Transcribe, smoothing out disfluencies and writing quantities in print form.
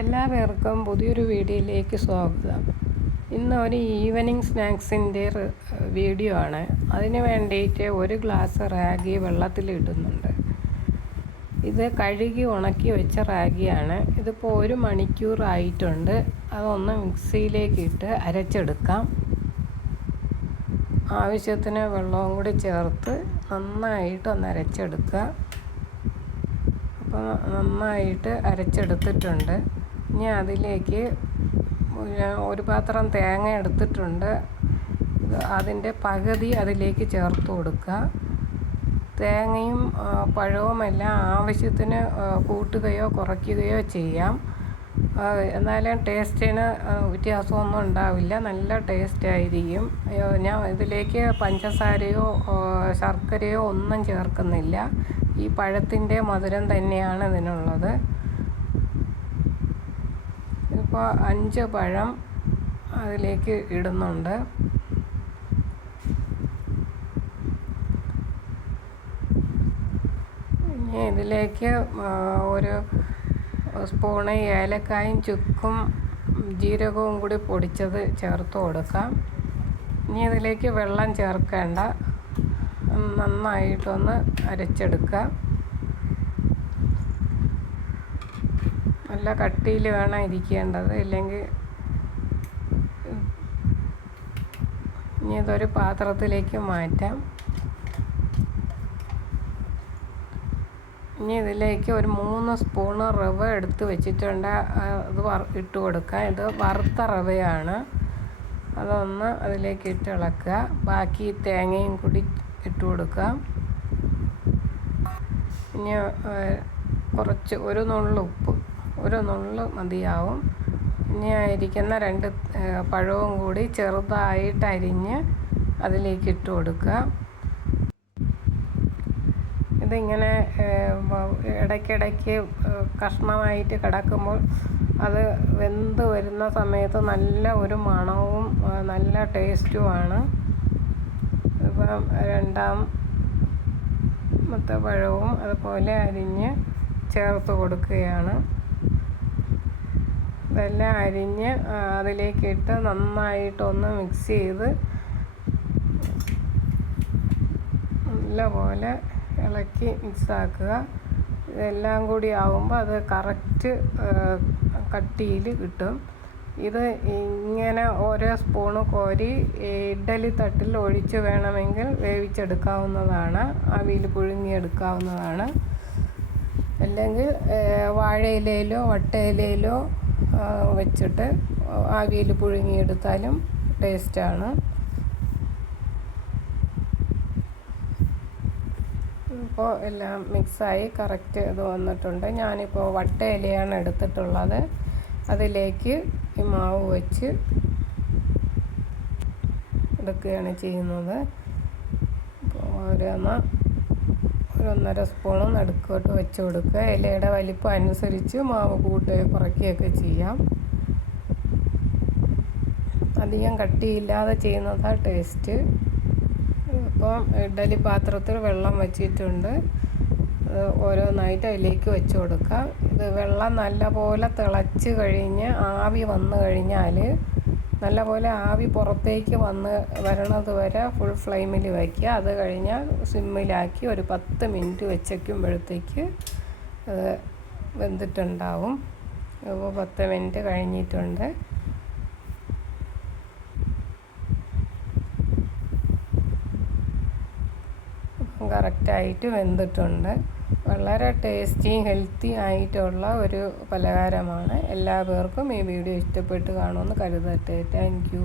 എല്ലാവർക്കും പുതിയൊരു വീഡിയോയിലേക്ക് സ്വാഗതം. ഇന്ന് ഒരു ഈവനിങ് സ്നാക്സിൻ്റെ വീഡിയോ ആണ്. അതിന് വേണ്ടിയിട്ട് ഒരു ഗ്ലാസ് റാഗി വെള്ളത്തിലിടുന്നുണ്ട്. ഇത് കഴുകി ഉണക്കി വെച്ച റാഗിയാണ്. ഇതിപ്പോൾ 1 മണിക്കൂറായിട്ടുണ്ട്. അതൊന്ന് മിക്സിയിലേക്ക് ഇട്ട് അരച്ചെടുക്കാം. ആവശ്യത്തിന് വെള്ളവും കൂടി ചേർത്ത് നന്നായിട്ടൊന്ന് അരച്ചെടുക്കുക. അപ്പോൾ നന്നായിട്ട് അരച്ചെടുത്തിട്ടുണ്ട്. ഇനി അതിലേക്ക് ഒരു പാത്രം തേങ്ങ എടുത്തിട്ടുണ്ട്. അതിൻ്റെ പകുതി അതിലേക്ക് ചേർത്ത് കൊടുക്കുക. തേങ്ങയും പഴവുമെല്ലാം ആവശ്യത്തിന് കൂട്ടുകയോ കുറയ്ക്കുകയോ ചെയ്യാം. എന്നാലും ടേസ്റ്റിന് വ്യത്യാസമൊന്നും ഉണ്ടാവില്ല. നല്ല ടേസ്റ്റ് ആയിരിക്കും. ഞാൻ ഇതിലേക്ക് പഞ്ചസാരയോ ശർക്കരയോ ഒന്നും ചേർക്കുന്നില്ല. ഈ പഴത്തിൻ്റെ മധുരം തന്നെയാണ് ഇതിനുള്ളത്. ഇപ്പോൾ 5 പഴം അതിലേക്ക് ഇടുന്നുണ്ട്. ഇനി ഇതിലേക്ക് ഒരു സ്പൂണ് ഏലക്കായും ചുക്കും ജീരകവും കൂടി പൊടിച്ചത് ചേർത്ത് കൊടുക്കാം. ഇനി ഇതിലേക്ക് വെള്ളം ചേർക്കേണ്ട. നന്നായിട്ടൊന്ന് അരച്ചെടുക്കുക. നല്ല കട്ടിയിൽ വേണം ഇരിക്കേണ്ടത്, ഇല്ലെങ്കിൽ ഇനി ഇതൊരു പാത്രത്തിലേക്ക് മാറ്റാം. ഇനി ഇതിലേക്ക് ഒരു 3 സ്പൂണ് റവ എടുത്ത് വെച്ചിട്ടുണ്ട്. അത് ഇട്ട് കൊടുക്കാം. ഇത് വറുത്ത റവയാണ്. അതൊന്ന് അതിലേക്ക് ഇട്ട് ഇളക്കുക. ബാക്കി തേങ്ങയും കൂടി ഇട്ട് കൊടുക്കാം. ഇനി കുറച്ച് ഒരു നുള്ളു മതിയാവും. ഇനി ഇരിക്കുന്ന 2 പഴവും കൂടി ചെറുതായിട്ട് അരിഞ്ഞ് അതിലേക്ക് ഇട്ട് കൊടുക്കുക. ഇതിങ്ങനെ ഇടയ്ക്കിടയ്ക്ക് കഷ്ണമായിട്ട് കിടക്കുമ്പോൾ അത് വെന്ത് വരുന്ന സമയത്ത് നല്ല ഒരു മണവും നല്ല ടേസ്റ്റുമാണ്. ഇപ്പം 2ാമത്തെ പഴവും അതുപോലെ അരിഞ്ഞ് ചേർത്ത് കൊടുക്കുകയാണ്. ഇതെല്ലാം അരിഞ്ഞ് അതിലേക്കിട്ട് നന്നായിട്ടൊന്ന് മിക്സ് ചെയ്ത് നല്ലപോലെ ഇളക്കി മിക്സാക്കുക. ഇതെല്ലാം കൂടി ആകുമ്പോൾ അത് കറക്റ്റ് കട്ടിയിൽ കിട്ടും. ഇത് ഇങ്ങനെ ഓരോ സ്പൂണ് കോരി ഇഡ്ഡലി തട്ടിൽ ഒഴിച്ച് വേണമെങ്കിൽ വേവിച്ചെടുക്കാവുന്നതാണ്. ആവിയിൽ പുഴുങ്ങിയെടുക്കാവുന്നതാണ്. അല്ലെങ്കിൽ വാഴയിലയിലോ വട്ടയിലയിലോ വെച്ചിട്ട് ആവിയിൽ പുഴുങ്ങിയെടുത്താലും ടേസ്റ്റാണ്. ഇപ്പോൾ എല്ലാം മിക്സായി കറക്റ്റ് ഇത് വന്നിട്ടുണ്ട്. ഞാനിപ്പോൾ വട്ടയിലയാണ് എടുത്തിട്ടുള്ളത്. അതിലേക്ക് ഈ മാവ് വെച്ച് എടുക്കുകയാണ് ചെയ്യുന്നത്. ഇപ്പോൾ 1.5 സ്പൂണ് നടുക്കോട്ട് വെച്ച് കൊടുക്കുക. ഇലയുടെ വലിപ്പം അനുസരിച്ച് മാവ് കൂട്ടുകയോ കുറയ്ക്കുകയൊക്കെ ചെയ്യാം. അധികം കട്ടിയില്ലാതെ ചെയ്യുന്നതാണ് ടേസ്റ്റ്. ഇപ്പം ഇഡ്ഡലി പാത്രത്തിൽ വെള്ളം വച്ചിട്ടുണ്ട്. ഓരോന്നായിട്ട് അതിലേക്ക് വെച്ച് കൊടുക്കാം. ഇത് വെള്ളം നല്ലപോലെ തിളച്ച് കഴിഞ്ഞ് ആവി വന്നു കഴിഞ്ഞാൽ നല്ലപോലെ ആവി പുറത്തേക്ക് വരണത് വരെ ഫുൾ ഫ്ലെയിമിൽ വയ്ക്കുക. അത് കഴിഞ്ഞാൽ സിമ്മിലാക്കി ഒരു 10 മിനിറ്റ് വെച്ചേക്കുമ്പോഴത്തേക്ക് വെന്തിട്ടുണ്ടാവും. ഇപ്പോൾ 10 മിനിറ്റ് കഴിഞ്ഞിട്ടുണ്ട്. കറക്റ്റായിട്ട് വെന്തിട്ടുണ്ട്. വളരെ ടേസ്റ്റിയും ഹെൽത്തി ആയിട്ടുള്ള ഒരു പലഹാരമാണ്. എല്ലാവർക്കും ഈ വീഡിയോ ഇഷ്ടപ്പെട്ട് കാണുമെന്ന് കരുതട്ടെ. Thank you.